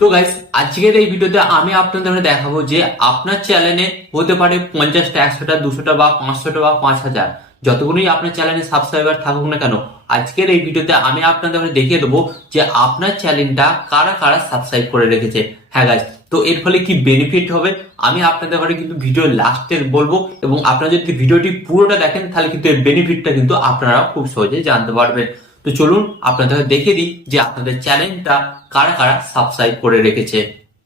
তো গাইস, আজকের এই ভিডিওতে আমি আপনাদের দেখাবো যে আপনার চ্যানেলে হতে পারে 50টা, 100টা, 200টা বা 500টা বা 5000, যতগুলোই আপনার চ্যানেলে সাবস্ক্রাইবার থাকুক না কেন, আজকের এই ভিডিওতে আমি আপনাদের দেখিয়ে দেবো যে আপনার চ্যানেলটা কারা কারা সাবস্ক্রাইব করে রেখেছে। হ্যাঁ গাইস, তো এর ফলে কি বেনিফিট হবে আমি আপনাদের কিন্তু ভিডিও লাস্টে বলবো, এবং আপনারা যদি ভিডিওটি পুরোটা দেখেন তাহলে কিন্তু এর বেনিফিটটা কিন্তু আপনারা খুব সহজে জানতে পারবেন। তো চলুন আপনাদের দেখিয়ে দিই যে আপনাদের চ্যানেলটা কারা কারা সাবস্ক্রাইব করে রেখেছে।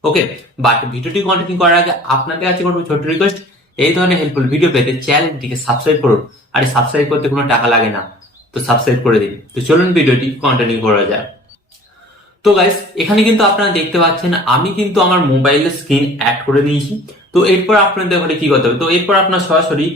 ওকে, বাট ভিডিওটি কন্টিনিউ করার আগে আপনাদের কাছে কোনো ছোট্ট রিকোয়েস্ট, এই ধরনের হেল্পফুল ভিডিও পেতে চ্যানেলটিকে সাবস্ক্রাইব করুন। আর সাবস্ক্রাইব করতে কোনো টাকা লাগে না, তো সাবস্ক্রাইব করে দিন। তো চলুন ভিডিওটি কন্টিনিউ করা যায়। তো গাইস, এখানে কিন্তু আপনারা দেখতে পাচ্ছেন আমি কিন্তু আমার মোবাইলের স্ক্রিন অ্যাড করে নিয়েছি। তো এরপর আপনাদের ঘরে কি করতে হবে, তো এরপর আপনার সরাসরি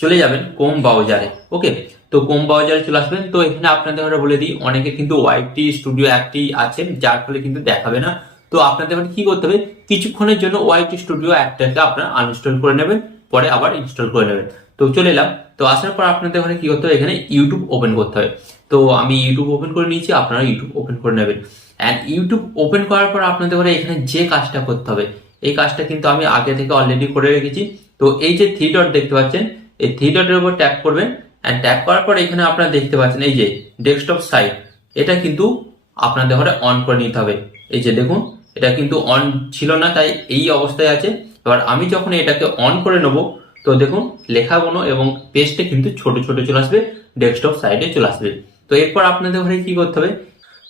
চলে যাবেন ক্রোম ব্রাউজারে। ওকে, তো ক্রোম ব্রাউজারে চলে আসবেন। তো এখানে আপনাদের ঘরে বলে দিই, অনেকে কিন্তু ওয়াইটি স্টুডিও অ্যাপটি আছে, যার ফলে কিন্তু দেখাবে না। তো আপনাদের ঘরে কি করতে হবে, কিছুক্ষণের জন্য ওয়াইটি স্টুডিও অ্যাপটাকে আপনারা আনইনস্টল করে নেবেন, পরে আবার ইনস্টল করে নেবেন। তো চলে এলাম। তো আসার পর আপনাদের ঘরে কি করতে হবে, এখানে ইউটিউব ওপেন করতে হবে। তো আমি ইউটিউব ওপেন করে নিয়েছি, আপনারা ইউটিউব ওপেন করে নেবেন। অ্যান্ড ইউটিউব ওপেন করার পর আপনাদের ঘরে এখানে যে কাজটা করতে হবে, এই কাজটা কিন্তু আমি আগে থেকে অলরেডি করে রেখেছি। তো এই যে থ্রি ডট দেখতে পাচ্ছেন, এই থ্রি ডটের উপর ট্যাপ করবেন। অ্যান্ড ট্যাপ করার পর এখানে আপনারা দেখতে পাচ্ছেন এই যে ডেস্কটপ সাইট, এটা কিন্তু আপনাদের ঘরে অন করে নিতে হবে। এই যে দেখুন, এটা কিন্তু অন ছিল না, তাই এই অবস্থায় আছে। এবার আমি যখন এটাকে অন করে নেবো, তো দেখুন লেখাগুলো এবং পেজটা কিন্তু ছোট ছোট চলে আসবে, ডেস্কটপ সাইটে চলে আসবে। তো এরপর আপনাদের ঘরে কি করতে হবে,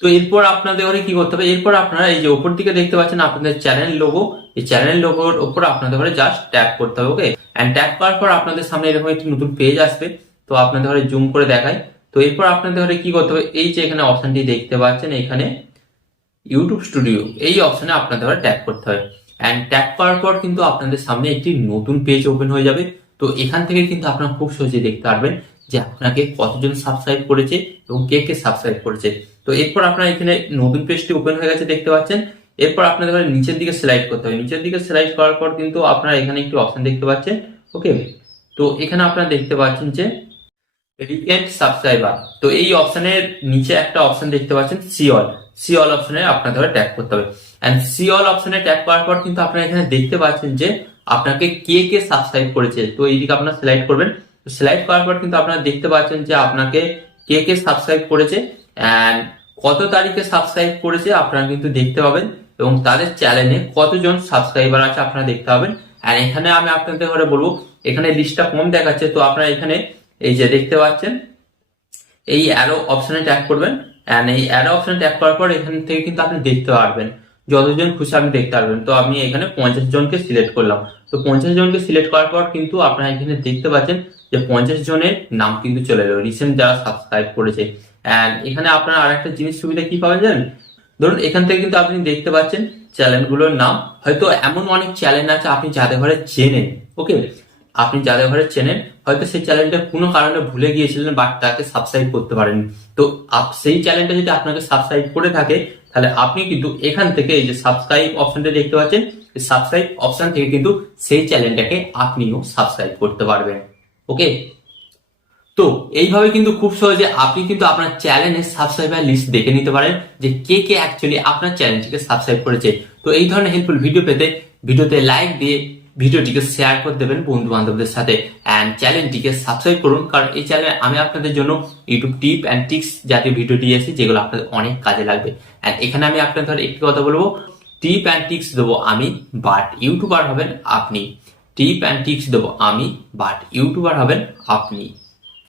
তো এরপর আপনাদের ঘরে কি করতে হবে, এরপর আপনারা এই যে উপর দিকে দেখতে পাচ্ছেন আপনাদের চ্যানেল লোগো, এই চ্যানেল লোগোর উপর আপনাদের ঘরে জাস্ট ট্যাপ করতে হবে। ওকে, এন্ড ট্যাপ করার পর আপনাদের সামনে এরকম একটি নতুন পেজ আসবে। তো আপনাদের ঘরে জুম করে দেখাই। তো এরপর আপনাদের ঘরে কি করতে হবে, এই যে এখানে অপশনটি দেখতে পাচ্ছেন, এখানে ইউটিউব স্টুডিও, এই অপশনে আপনাদের ঘরে ট্যাপ করতে হবে। এন্ড ট্যাপ করার পর কিন্তু আপনাদের সামনে একটি নতুন পেজ ওপেন হয়ে যাবে। তো এখান থেকে কিন্তু আপনারা খুব সহজে দেখতে পারবেন যে আপনাকে কতজন সাবস্ক্রাইব করেছে এবং কে কে সাবস্ক্রাইব করেছে। তো এরপর আপনারা এখানে নতুন পেজটি ওপেন হয়ে গেছে দেখতে পাচ্ছেন। এরপর আপনাদের নিচের দিকে স্লাইড করতে হবে। নিচের দিকে স্লাইড করার পর কিন্তু আপনারা এখানে একটি অপশন দেখতে পাচ্ছেন। ওকে, তো এখানে আপনারা দেখতে পাচ্ছেন যে রিকেন্ট সাবস্ক্রাইবার, তো এই অপশনের নিচে একটা অপশন দেখতে পাচ্ছেন সি অল অপশনে আপনাদের ট্যাপ করতে হবে। এন্ড সি অল অপশনে ট্যাপ করার পর কিন্তু আপনারা এখানে দেখতে পাচ্ছেন যে আপনাকে কে কে সাবস্ক্রাইব করেছে। তো এইদিকে আপনারা সিলেক্ট করবেন। সিলেক্ট করার পর কিন্তু আপনারা দেখতে পাচ্ছেন যে আপনাকে কে কে সাবস্ক্রাইব করেছে এন্ড কত তারিখে সাবস্ক্রাইব করেছে আপনারা কিন্তু দেখতে পাবেন, এবং তাদের চ্যানেলে কতজন সাবস্ক্রাইবার আছে আপনারা দেখতে পাবেন। আর এখানে আমি আপনাদের ঘরে বলবো, এখানে লিস্টটা কম দেখাচ্ছে, তো আপনারা এখানে এই যে দেখতে পাচ্ছেন এই অ্যারো অপশনে ট্যাপ করবেন। এন্ড এই অ্যারো অপশনে ট্যাপ করার পর এখান থেকে কিন্তু আপনি দেখতে পারবেন যতজন খুশি আপনি দেখতে পারবেন। তো আমি এখানে 50 জনকে সিলেক্ট করলাম। তো 50 জনকে সিলেক্ট করার পর কিন্তু আপনারা এখানে দেখতে পাচ্ছেন যে 50 জনের নাম কিন্তু চলে এলো, রিসেন্ট যারা সাবস্ক্রাইব করেছে। এন্ড এখানে আপনারা আরেকটা জিনিস সুবিধা কি পাবেন জানেন, ধরুন এখান থেকে কিন্তু আপনি দেখতে পাচ্ছেন চ্যানেলগুলোর নাম। হয়তো এমন অনেক চ্যানেল আছে আপনি যাদের ঘরে চেনেন। ওকে, আপনি যাদের ঘরে চেনেন, হয়তো সেই চ্যানেলটা কোনো কারণে ভুলে গিয়েছিলেন বাট তাকে সাবস্ক্রাইব করতে পারেন। তো সেই চ্যানেলটা যদি আপনাকে সাবস্ক্রাইব করে থাকে, তাহলে আপনি কিন্তু এখান থেকে এই যে সাবস্ক্রাইব অপশনটা দেখতে পাচ্ছেন, সাবস্ক্রাইব অপশন থেকে কিন্তু সেই চ্যানেলটাকে আপনিও সাবস্ক্রাইব করতে পারবেন। ওকে, তো এইভাবে কিন্তু খুব সহজে আপনি কিন্তু আপনার চ্যানেলের সাবস্ক্রাইবার লিস্ট দেখে নিতে পারেন যে কে কে অ্যাকচুয়ালি আপনার চ্যানেলটিকে সাবস্ক্রাইব করেছে। তো এই ধরনের হেল্পফুল ভিডিও পেতে ভিডিওতে লাইক দিয়ে ভিডিওটিকে শেয়ার করে দেবেন বন্ধু বান্ধবদের সাথে, অ্যান্ড চ্যানেলটিকে সাবস্ক্রাইব করুন, কারণ এই চ্যানেলে আমি আপনাদের জন্য ইউটিউব টিপ অ্যান্ড টিক্স জাতীয় ভিডিও দিয়েছি যেগুলো আপনাদের অনেক কাজে লাগবে। অ্যান্ড এখানে আমি আপনাদের একটি কথা বলবো, টিপ অ্যান্ড টিক্স দেবো আমি, বাট ইউটিউবার হবেন আপনি। টিপ অ্যান্ড টিক্স দেবো আমি, বাট ইউটিউবার হবেন আপনি।